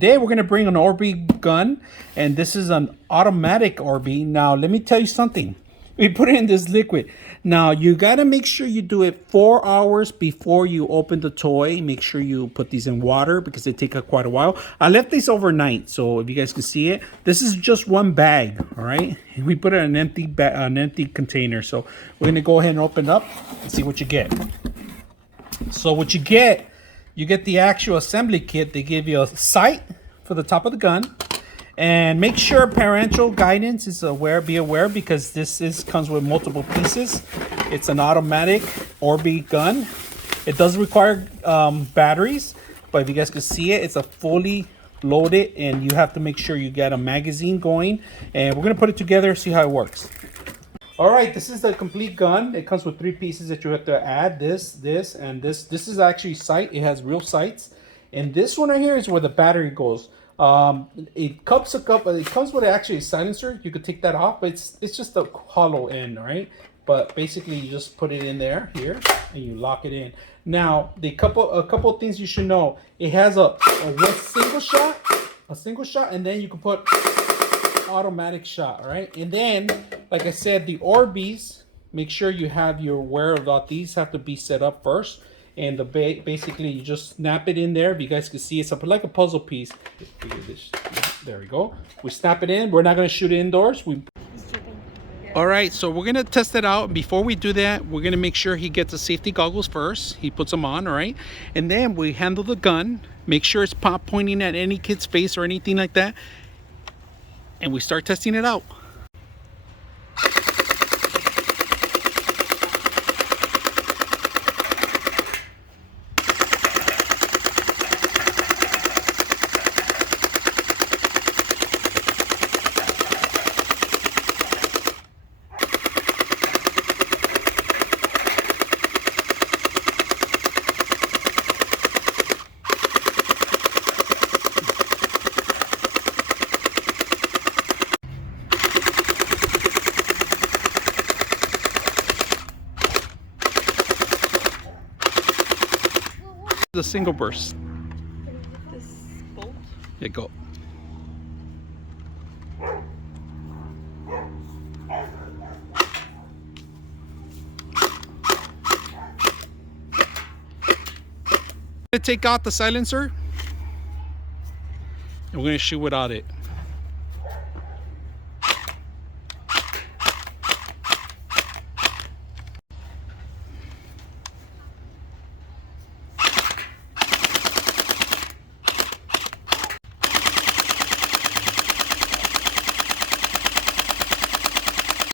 Today we're going to bring an Orbi gun, and this is an automatic Orbi. Now let me tell you something. We put it in this liquid. Now you got to make sure you do it 4 hours before you open the toy. Make sure you put these in water because they take quite a while. I left these overnight, so if you guys can see it, this is just one bag. All right, and we put it in an empty container. So we're going to go ahead and open it up and see what you get. So what you get the actual assembly kit. They give you a sight for the top of the gun, and make sure parental guidance is be aware because this comes with multiple pieces. It's an automatic Orbi gun. It does require batteries, but if you guys can see it, it's a fully loaded, and you have to make sure you get a magazine going. And we're gonna put it together, see how it works. All right, this is the complete gun. It comes with 3 pieces that you have to add. This, and this. This is actually sight. It has real sights. And this one right here is where the battery goes. It comes with actually a silencer. You could take that off, but it's just a hollow end, right? But basically, you just put it in there here, and you lock it in. Now, a couple of things you should know. It has a single shot, and then you can put automatic shot. All right, and then like I said, the Orbis, make sure you have your whereabouts. These have to be set up first, and basically you just snap it in there. If you guys can see, it's like a puzzle piece. There we go. We snap it in. We're not going to shoot it indoors. All right, so we're going to test it out. Before we do that, we're going to make sure he gets the safety goggles first. He puts them on, all right? And then we handle the gun. Make sure it's not pointing at any kid's face or anything like that. And we start testing it out. The single burst. This bolt? Yeah, go. Take out the silencer, and we're going to shoot without it.